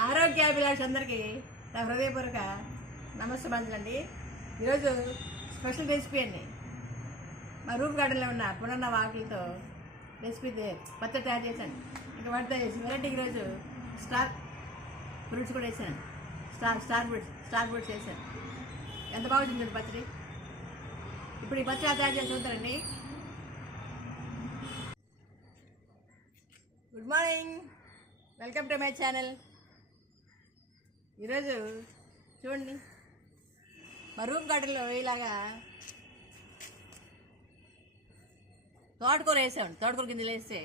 ఆరోగ్యాభిలాష అందరికీ నా హృదయపూర్వక నమస్తే అండి ఈరోజు స్పెషల్ రెసిపీ అండి. మా రూప్ గార్డెన్లో ఉన్న పునర్న ఆకులతో రెసిపీ తే- పచ్చడి తయారు చేశాను. ఇంకా వాటితో వెరైటీ ఈరోజు స్టార్ ఫ్రూట్స్ కూడా వేసాను. Star star fruits star fruits వేసాను. ఎంత బాగా పచ్చడి? ఇప్పుడు ఈ పచ్చడి తయారు చేసి చూద్దారండి good morning. Welcome to my channel. ఈరోజు చూడండి. మరూమ్ రూమ్ గార్డెన్లో ఇలాగా తోటకూర వేసామండి. తోటకూర గింజలు వేస్తే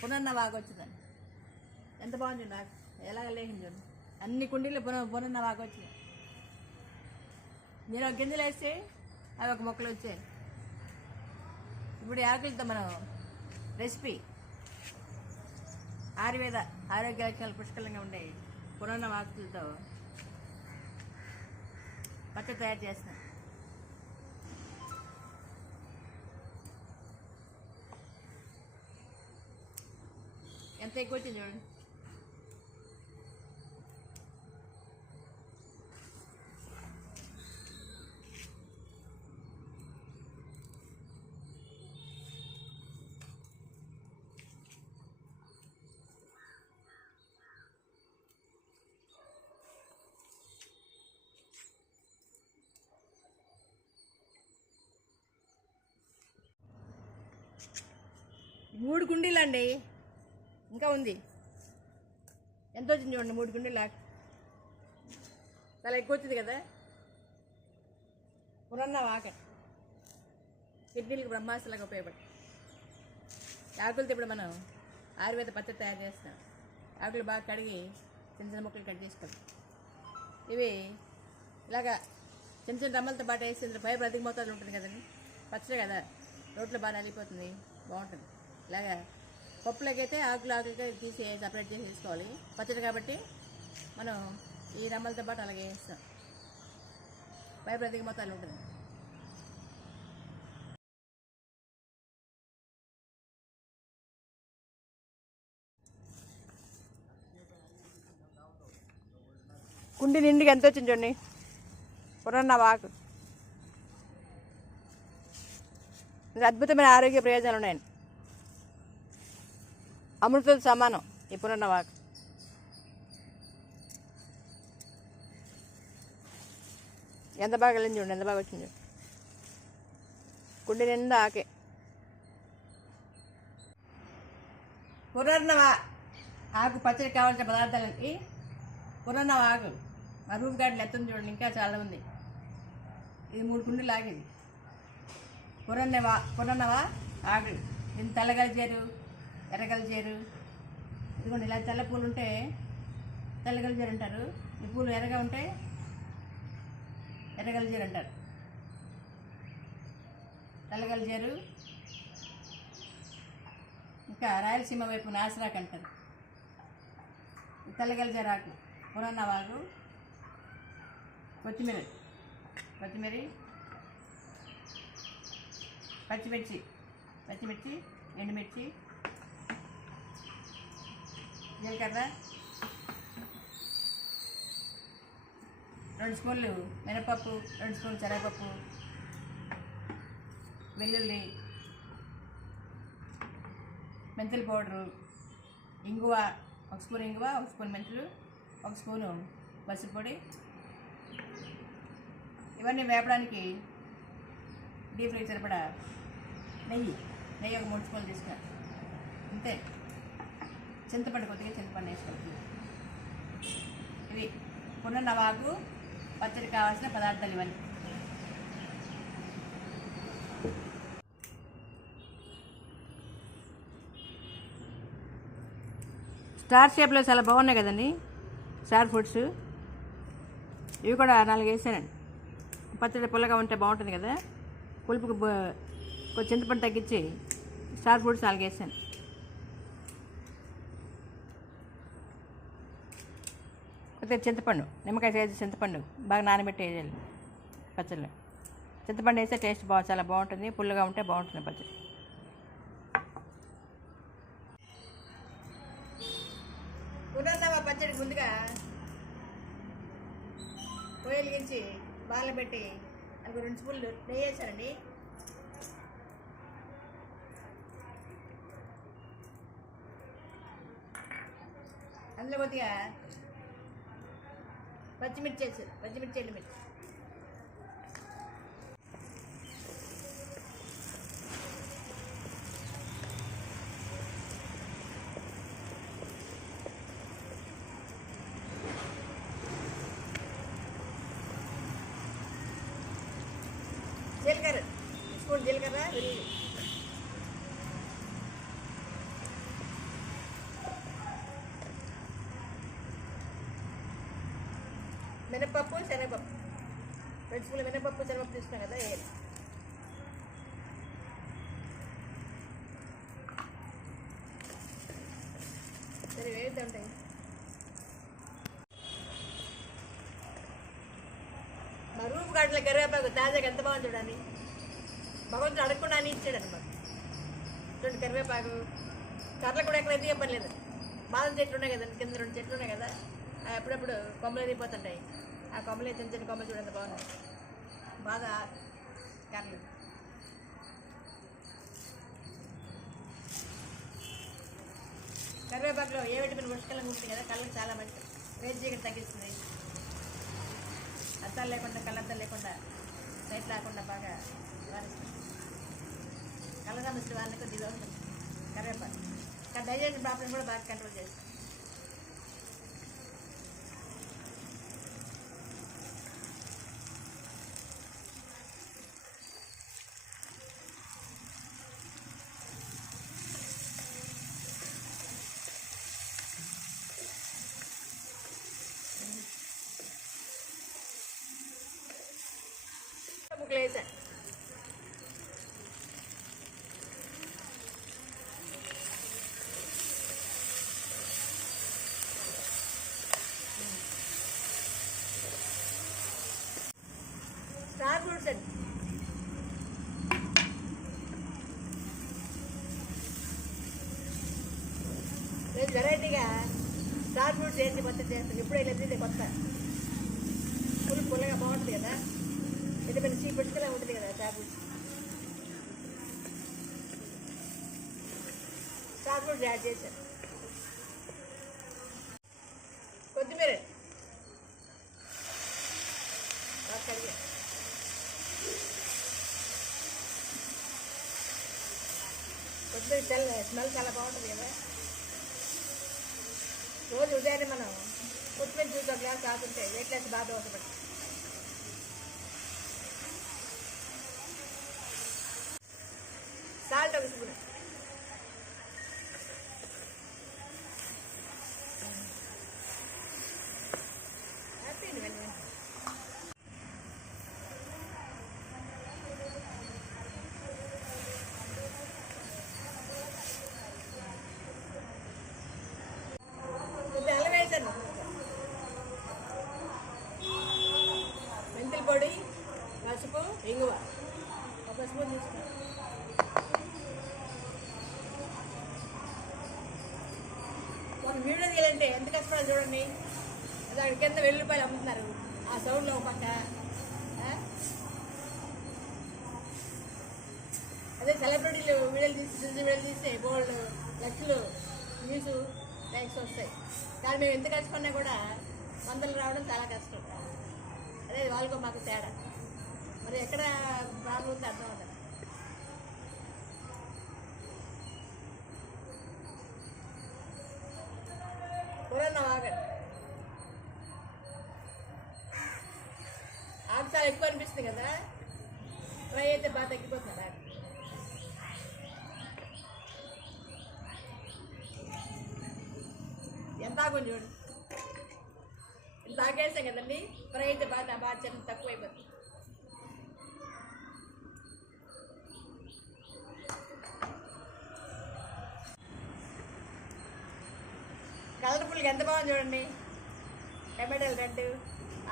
పునన్న బాగా వచ్చిందండి. ఎంత బాగుంది నాకు. ఎలాగ లేచింది చూడండి అన్ని కుండీలు పున పునన్న బాగా వచ్చింది. నేను ఒక గింజలు వేస్తే అవి ఒక మొక్కలు వచ్చాయి. ఇప్పుడు ఈ ఆకులతో మనం రెసిపీ ఆయుర్వేద ఆరోగ్య లక్షణాలు పుష్కలంగా ఉండే పురాణ ఆకులతో పచ్చడి తయారు చేస్తున్నాం. ఎంత ఎక్కువ వచ్చింది చూడండి. మూడు గుండీలు అండి. ఇంకా ఉంది. ఎంత వచ్చింది చూడండి మూడు గుండీలు చాలా ఎక్కువ వచ్చింది కదా? పురన్న వాక. కిడ్నీలకు బ్రహ్మాస్త్రలాగా ఉపయోగపడి. ఆకులతో ఇప్పుడు మనం ఆయుర్వేద పచ్చడి తయారు చేస్తున్నాం. ఆకులు బాగా కడిగి చిన్న చిన్న ముక్కలు కట్ చేసుకోండి ఇవి ఇలాగా చిన్న చిన్న రమ్మలతో పాటు వేసి ఇందులో ఫైబర్ అధిక మోతాదులో ఉంటుంది కదండి. పచ్చడి కదా? రోట్లో బాగా నలిగిపోతుంది. బాగుంటుంది. ఇలాగా పప్పులకైతే ఆకులు ఆకులుగా తీసి సపరేట్ చేసి వేసుకోవాలి పచ్చడి కాబట్టి మనం ఈ రమ్మలతో పాటు అలాగే వేస్తాం ఫైబర్ అధిక మోతాదులో ఉంటుంది. కుండి నిండికి ఎంత వచ్చింది చూడండి. పురన్న వాకు అద్భుతమైన ఆరోగ్య ప్రయోజనాలు ఉన్నాయండి అమృతం సమానం. ఈ వాక్. ఎంత బాగా వెళ్ళింది చూడండి ఎంత బాగా వచ్చింది చూడండి. కుండి నిండా ఆకే. పునర్నవ. ఆకు పచ్చడి కావాల్సిన పదార్థాలకి పునర్నవ ఆకు. మా రూమ్ గార్డెన్ ఎత్తుంది చూడండి ఇంకా చాలా ఉంది. ఇది మూడు కుండీలు ఆగింది పునర్నవ పునర్నవ ఆకు. ఇది చేరు? ఎర్రగలిచేరు ఇదిగోండి ఇలా తెల్ల పూలు ఉంటే తెల్లగలిజేరు అంటారు. ఈ పూలు ఎర్రగా ఉంటే ఎర్రగలిచేరు అంటారు. తెల్లగలిజేరు ఇంకా రాయలసీమ వైపు నాసిరాక్ అంటారు. తెల్లగలిజేరాకు పురాణ వాగు కొత్తిమీర కొత్తిమీర పచ్చిమిర్చి పచ్చిమిర్చి ఎండుమిర్చి జీలకర్ర రెండు స్పూన్లు మినపప్పు రెండు స్పూన్లు శనగపప్పు వెల్లుల్లి మెంతుల పౌడరు ఇంగువ ఒక స్పూన్ ఇంగువ ఒక స్పూన్ మెంతులు ఒక స్పూను పసుపు పొడి. ఇవన్నీ వేపడానికి డీప్ ఫ్రై సరిపడా? నెయ్యి. నెయ్యి ఒక మూడు స్పూన్లు తీసుకున్నాను అంతే. చింతపండు కొద్దిగా చింతపండు వేసుకోవాలి ఇవి పునర్నవాకు పచ్చడి కావాల్సిన పదార్థాలు ఇవన్నీ. స్టార్ షేప్లో చాలా బాగున్నాయి కదండి స్టార్ ఫుడ్స్ ఇవి కూడా నాలుగు వేసానండి. పచ్చడి పుల్లగా ఉంటే బాగుంటుంది కదా. పులుపుకు చింతపండు తగ్గించి స్టార్ ఫుడ్స్ నాలుగు వేసాను. కొద్దిగా చింతపండు నిమ్మకాయ సైజు చింతపండు బాగా నానబెట్టి వేయాలి పచ్చళ్ళు. చింతపండు వేస్తే టేస్ట్ బాగా చాలా బాగుంటుంది పుల్లగా ఉంటే బాగుంటుంది పచ్చడి. పచ్చడి ముందుగా. కోయలు గించి బాగా పెట్టి అందుకు రెండు స్పూన్లు నెయ్యి అందులో కొద్దిగా పచ్చిమిర్చి వేసి పచ్చిమిర్చి ఎండుమిర్చి జీలకర్ర స్పూన్ జీలకర్ర వెల్లుల్లి మినపప్పు శనగపప్పు రెండు స్పూన్ల మినపప్పు శనగపప్పు తీసుకున్నాం కదా వేయాలి సరే వేద్దాం ఉంటాయి మా రూపు గాడిలో కరివేపాకు తాజాగా ఎంత బాగుంది చూడండి. భగవంతుడు అడగకుండా అని ఇచ్చాడు అనమాట చూడండి కరివేపాకు. కర్రలు కూడా ఎక్కడ ఎదిగే పని లేదు. బాదం చెట్లు ఉన్నాయి కదండి కింద రెండు చెట్లు ఉన్నాయి కదా అప్పుడప్పుడు కొమ్మలు ఎదిగిపోతుంటాయి. ఆ కొమ్మలే చిన్న చిన్న కొమ్మలు చూడండి బాగున్నాయి. బాగా కర్రలు కరివేపాకులో ఏ విటమిన్ పుష్కలంగా ఉంటుంది కదా కళ్ళకి చాలా మంచిది వేడి చీకటి తగ్గిస్తుంది. అద్దాలు లేకుండా కళ్ళద్దాలు లేకుండా సైట్ లేకుండా బాగా నివారిస్తుంది. కళ్ళ సమస్యలు వారిని కొద్దిగా కరివేపాకు. ఇంకా డైజెషన్ ప్రాబ్లం కూడా బాగా కంట్రోల్ చేస్తుంది ముక్కలు వేసా స్టార్ ఫ్రూట్స్ అండి నేను వెరైటీగా స్టార్ ఫ్రూట్స్ ఏంటి మొత్తం చేస్తాను ఇప్పుడే లేదు కొత్త. పులుపు పుల్లగా బాగుంటుంది కదా? ఇది మన చీ పెట్టుకునే ఉంటుంది కదా స్టార్ ఫ్రూట్స్ యాడ్ చేశాను కొత్తిమీర. బాగా కడిగా. స్మెల్ చాలా బాగుంటుంది కదా? రోజు ఉదయాన్నే మనం కొత్తిమీర జ్యూస్ ఒక గ్లాస్ తాగుతుంటే వెయిట్ లెస్ బాగా దోసపడుతుంది సాల్ట్ ఒక స్పూన్ హ్యాపీ అండి వెంటనే కొద్దిగా అల్లం వేసాను మెంతుల పొడి పసుపు ఇంగువ ఒక స్పూన్ తీసుకున్నాను ఒక వీడియో ఎంత కష్టపడాలి చూడండి. అది అక్కడ కింద వెల్లుల్లిపాయలు అమ్ముతున్నారు. ఆ సౌండ్లో ఒక పక్క. అదే సెలబ్రిటీలు వీడియోలు తీసి చిన్న వీడియోలు తీస్తే బోల్డ్ లక్షలు న్యూస్ లైక్స్ వస్తాయి. కానీ మేము ఎంత కష్టపడినా కూడా వందలు రావడం చాలా కష్టం. అదే వాళ్ళకు మాకు తేడా. మరి ఎక్కడ ప్రాబ్లం ఉందో అర్థం అవుతుంది కరోనా ఆగండి ఆకుసారి ఎక్కువ అనిపిస్తుంది కదా? ఫ్రై అయితే బాగా తగ్గిపోతుంది ఎంత ఆగు చూడు. ఇంత ఆగేసాం కదండి? ఫ్రై అయితే బాగా బాగా చిన్న తక్కువ అయిపోతుంది కలర్ఫుల్గా ఎంత బాగుంది చూడండి. టమాటాలు రెడ్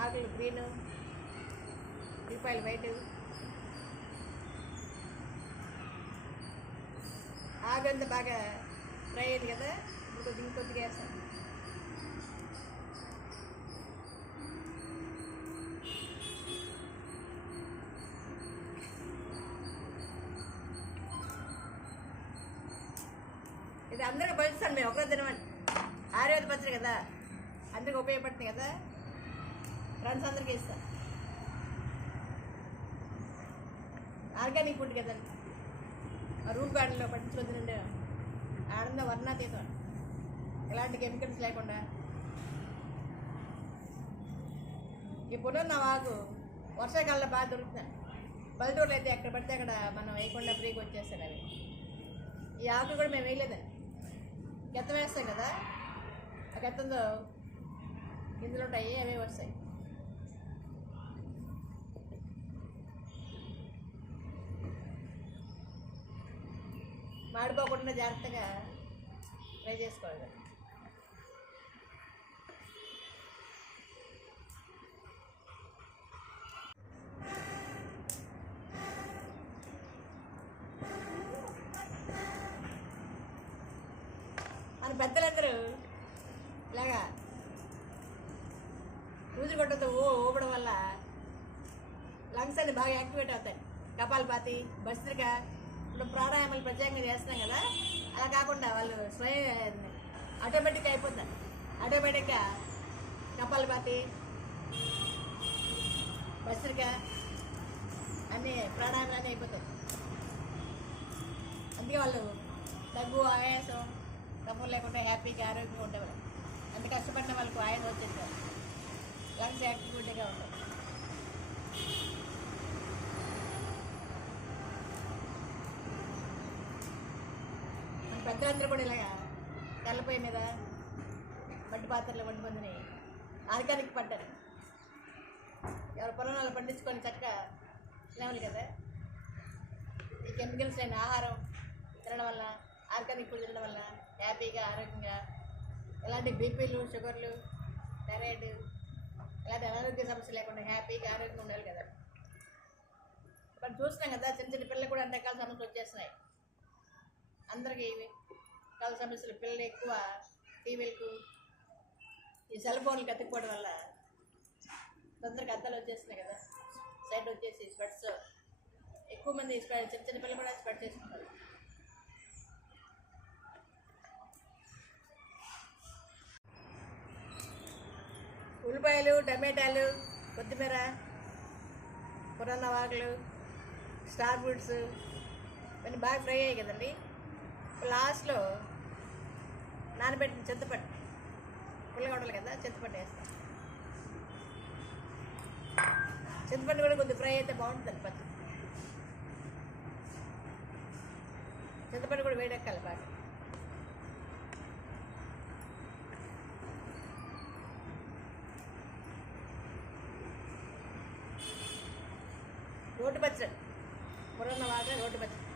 ఆకులు గ్రీన్ ఉల్లిపాయలు వైట్. ఆగంత బాగా ఫ్రై అయ్యింది కదా ఇప్పుడు కొద్దిగా ఇంకొద్దిగా వేస్తాను ఇది అందరూ పంచుతాను మేము ఒకరో తినమని ఆయుర్వేద పచ్చడి కదా? అందరికి ఉపయోగపడుతుంది కదా? ఫ్రెండ్స్ అందరికీ ఇస్తాను ఆర్గానిక్ ఫుడ్ కదండి ఆ రూమ్ గార్డెన్లో పండించుకొని తినండి ఆనందం వర్ణాతీతం. ఎలాంటి కెమికల్స్ లేకుండా. ఇప్పుడు నా వాకు వర్షాకాలంలో బాగా దొరుకుతాను పల్లెటూరులో అయితే ఎక్కడ పడితే అక్కడ మనం వేయకుండా ఫ్రీగా వచ్చేస్తాయి అవి. ఈ ఆకులు కూడా మేము వేయలేదండి. గెత్త వేస్తాం కదా? ఆ ఇందులో ఉంటాయి అవే వస్తాయి. మాడిపోకుండా జాగ్రత్తగా ఫ్రై చేసుకోవాలి మన పెద్దలందరూ ఇలాగా ఊదిరి కొట్టతో ఊ ఊపడం వల్ల లంగ్స్ అన్ని బాగా యాక్టివేట్ అవుతాయి. కపాలపాతి భస్త్రిక ఇప్పుడు ప్రాణాయామాలు ప్రత్యేకంగా చేస్తున్నాం కదా అలా కాకుండా వాళ్ళు స్వయం ఆటోమేటిక్గా అయిపోతారు. ఆటోమేటిక్గా కపాలపాతి భస్త్రిక అన్నీ ప్రాణాయామాలు అన్నీ అయిపోతాయి. అందుకే వాళ్ళు దగ్గు ఆయాసం కప్పులు లేకుండా హ్యాపీగా ఆరోగ్యంగా ఉండేవాళ్ళు. అంత కష్టపడిన వాళ్ళకు ఆయన వచ్చింది కాదు. లంగ్స్ యాక్టివిటీగా ఉంటాయి పెద్దలందరూ కూడా ఇలాగా తెల్లపొయ్యి మీద మట్టి పాత్రలో వండుకొని ఆర్గానిక్ పంటలు ఎవరి పొలం పొలంలో పండించుకొని చక్కగా తినవాలి కదా. ఈ కెమికల్స్ లేని ఆహారం తినడం వల్ల ఆర్గానిక్ ఫుడ్ తినడం వల్ల హ్యాపీగా ఆరోగ్యంగా ఎలాంటి బీపీలు షుగర్లు థైరాయిడ్ ఇలాంటి అనారోగ్య సమస్యలు లేకుండా హ్యాపీగా ఆరోగ్యంగా ఉండాలి కదా. మనం చూస్తున్నాం కదా చిన్న చిన్న పిల్లలు కూడా అంతకాల సమస్యలు వచ్చేస్తున్నాయి. అందరికీ ఇవి సమస్యలు పిల్లలు ఎక్కువ టీవీలకు ఈ సెల్ ఫోన్లు అతుక్కోవడం వల్ల తొందరగా అద్దాలు వచ్చేస్తున్నాయి కదా. సైడ్ వచ్చేసి స్పెట్స్ ఎక్కువ మంది స్పె- చిన్న చిన్న పిల్లలు కూడా స్పెట్ చేసుకుంటారు. ఉల్లిపాయలు టమాటాలు కొత్తిమీర పురాణ వాకులు స్టార్ ఫ్రూట్స్ ఇవన్నీ బాగా ఫ్రై అయ్యాయి కదండి. లాస్ట్లో నానబెట్టిన చింతపండు. పుల్లగా కదా చింతపండు వేస్తాం. చింతపండు కూడా కొద్దిగా ఫ్రై అయితే బాగుంటుంది పచ్చి చింతపండు కూడా వేడెక్కాలి బాగా రోడ్డు పచ్చడి పురాణ వాగా రోడ్డు పచ్చడి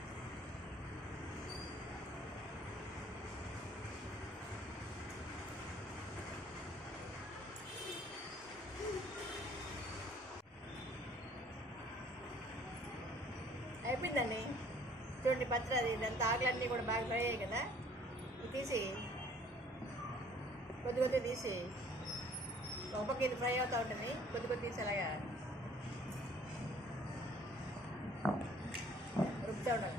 అయిపోయిందండి చూడండి పచ్చడి అది ఇదంతా ఆకులన్నీ కూడా బాగా ఫ్రై అయ్యాయి కదా. ఇది తీసి కొద్ది కొద్ది తీసి ఒక ఇది ఫ్రై అవుతూ ఉంటుంది. కొద్ది కొద్ది తీసి అలాగా రుపుతూ ఉండాలి.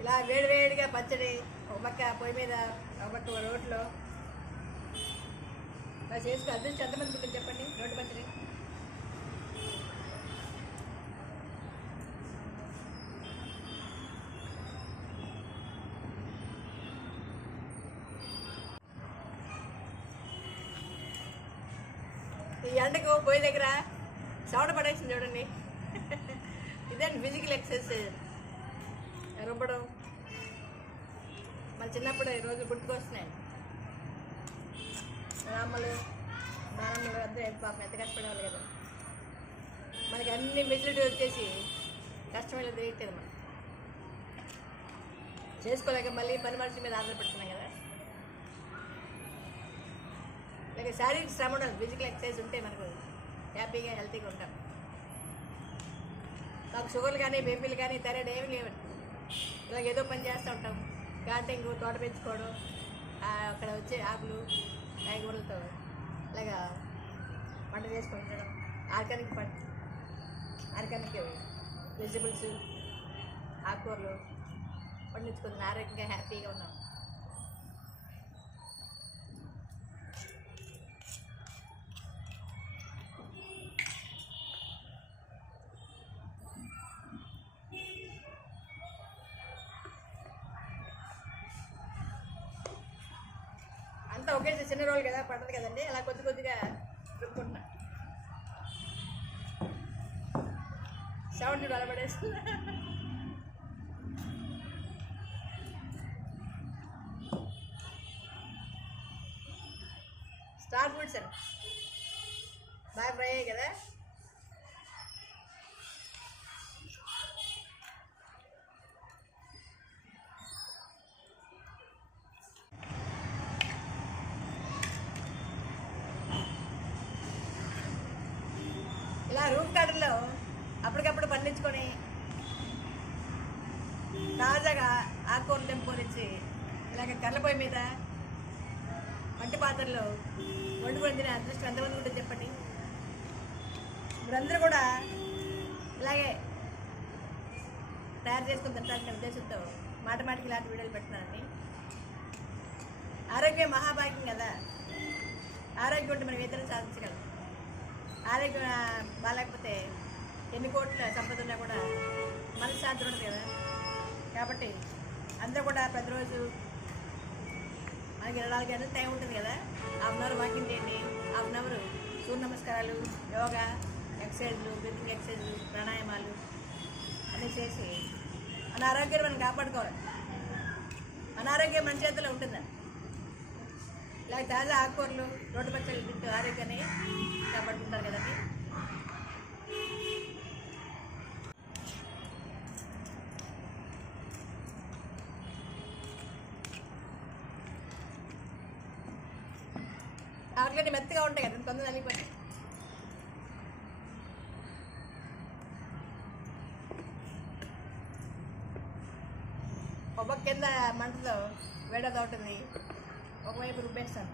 ఇలా వేడివేడిగా పచ్చడి ఒక పక్క పొయ్యి మీద ఒక పక్క రోట్లో ఇలా చేసుకో అదృష్టం ఎంతమంది ఉంటుంది చెప్పండి? రోడ్డు పచ్చడి ఈ ఎండకు పోయి దగ్గర సౌండ్ పడేసింది చూడండి. ఇదండి ఫిజికల్ ఎక్సర్సైజ్ రుబ్బడం మన చిన్నప్పుడు ఈ రోజు గుర్తుకొస్తున్నాయి రామ్మలు నానమ్మలు అందరూ పాపం ఎంత కష్టపడేవాళ్ళు కదా. మనకి అన్ని ఫెసిలిటీ వచ్చేసి కష్టమైన తెలియట్లేదు మనం చేసుకోలేక మళ్ళీ పని మనిషి మీద ఆధారపడుతున్నాం కదా. లేక శారీరక శ్రమ ఉండాలి ఫిజికల్ ఎక్సర్సైజ్ ఉంటే మనకు హ్యాపీగా హెల్తీగా ఉంటాం. నాకు షుగర్లు కానీ బీపీలు కానీ థైరాయిడ్ ఏమి లేవు. ఇలాగ ఏదో పని చేస్తూ ఉంటాం. గార్డెనింగ్ తోట పెంచుకోవడం అక్కడ వచ్చే ఆకులు కాయగూరలతో ఇలాగా వంట చేసుకొని తినడం. ఆర్గానిక్ పంట ఆర్గానిక్ వెజిటబుల్స్ ఆకుకూరలు పండించుకుంటున్నాం ఆరోగ్యంగా హ్యాపీగా ఉన్నాం. అంతా చిన్న రోజులు కదా పడదు కదండి. అలా కొద్ది కొద్దిగా రుక్కుంటున్నా సౌండ్ బలపడేస్తున్నా స్టార్ ఫుడ్స్ అండి బాగా ఫ్రై అయ్యాయి కదా ఇలా రూమ్ గార్డెన్లో అప్పటికప్పుడు పండించుకొని తాజాగా ఆకుకూరలు తెంపుకొనిచ్చి ఇలాగ పొయ్యి మీద వంటి పాత్రలో వండుకొని తినే అదృష్టం ఎంతమంది ఉంటే చెప్పండి? మీరందరూ కూడా ఇలాగే తయారు చేసుకుని తింటారనే ఉద్దేశంతో మాట మాటికి ఇలాంటి వీడియోలు పెడుతున్నానండి. ఆరోగ్యం మహాభాగ్యం కదా? ఆరోగ్యం ఉంటే మనం ఏదైనా సాధించగలం. ఆరోగ్యం బాగాలేకపోతే ఎన్ని కోట్ల సంపద ఉన్నా కూడా మనశ్శాంతి ఉండదు కదా? కాబట్టి అందరూ కూడా ప్రతిరోజు మనకి ఇరవై నాలుగు టైం ఉంటుంది కదా. హాఫ్ అవర్ వాకింగ్ చేయండి హాఫ్ అన్ అవర్ సూర్య నమస్కారాలు యోగా ఎక్సర్సైజ్లు బ్రీతింగ్ ఎక్సర్సైజ్లు ప్రాణాయామాలు అన్నీ చేసి మన ఆరోగ్యాన్ని మనం కాపాడుకోవాలి. అనారోగ్యం మన చేతిలో ఉంటుందండి ఇలా తాజా ఆకుకూరలు రోడ్డు పచ్చళ్ళు తింటూ ఆరోగ్యాన్ని కాపాడుకుంటారు కదండి ఆకులన్నీ మెత్తగా ఉంటాయి కదా తొందర నలిగిపోతాయి ఒక కింద మంటలో వేడతో ఉంటుంది. ఒకవైపు రుబ్బేస్తాను.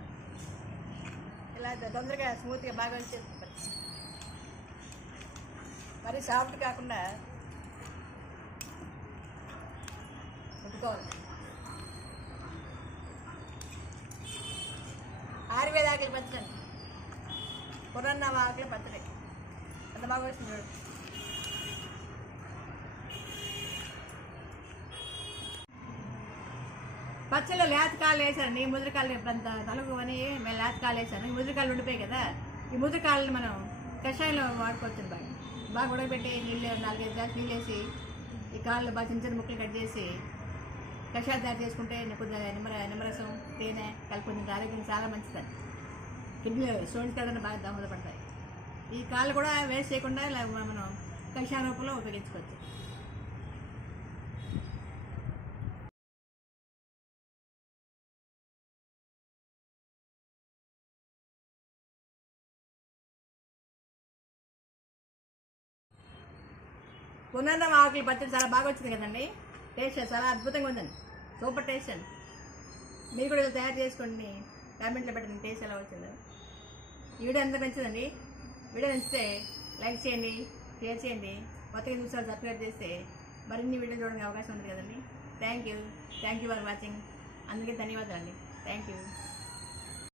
ఇలా తొందరగా స్మూత్గా బాగా వచ్చేస్తుంది. మరి సాఫ్ట్ కాకుండా ఉట్టుకోవాలి ఆయుర్వేద పచ్చడి. పురన్న ఆకులు పచ్చడి. అంత బాగా వచ్చింది పచ్చళ్ళు లేతకాలు వేసాను. ఈ ముద్రకాయలు ఇప్పుడంతా తలుగు అని మేము లేత వేసాను. ఈ ముద్రకాయలు ఉండిపోయాయి కదా. ఈ ముద్రకాయలను మనం కషాయంలో వాడుకోవచ్చు బాగా బాగా ఉడకబెట్టి నీళ్ళు నాలుగైదు గ్లాస్ నీళ్ళు వేసి ఈ కాళ్ళు బాగా చిన్న చిన్న ముక్కలు కట్ చేసి కషాయం తయారు చేసుకుంటే కొద్దిగా నిమ్మర నిమ్మరసం తేనె కలిపి ఆరోగ్యం చాలా మంచిది. కిడ్నీ స్టోన్స్ కదన్న బాగా దోహదపడతాయి ఈ కాళ్ళు కూడా వేస్ట్ చేయకుండా మనం కషాయ రూపంలో ఉపయోగించుకోవచ్చు. పునర్నవ ఆకులు పచ్చడి చాలా బాగా వచ్చింది కదండి. టేస్ట్ చాలా అద్భుతంగా ఉందండి. సూపర్ టేస్ట్ అండి. మీరు కూడా ఇలా తయారు చేసుకోండి. కామెంట్లో పెట్టండి టేస్ట్ ఎలా వచ్చిందో. ఈ వీడియో ఎంత పెంచదండి వీడియో పెంచితే లైక్ చేయండి షేర్ చేయండి. కొత్తగా చూసారు సబ్స్క్రైబ్ చేస్తే మరిన్ని వీడియోలు చూడడానికి అవకాశం ఉంది కదండి. Thank you thank you for watching అందుకే ధన్యవాదాలు అండి థ్యాంక్ యూ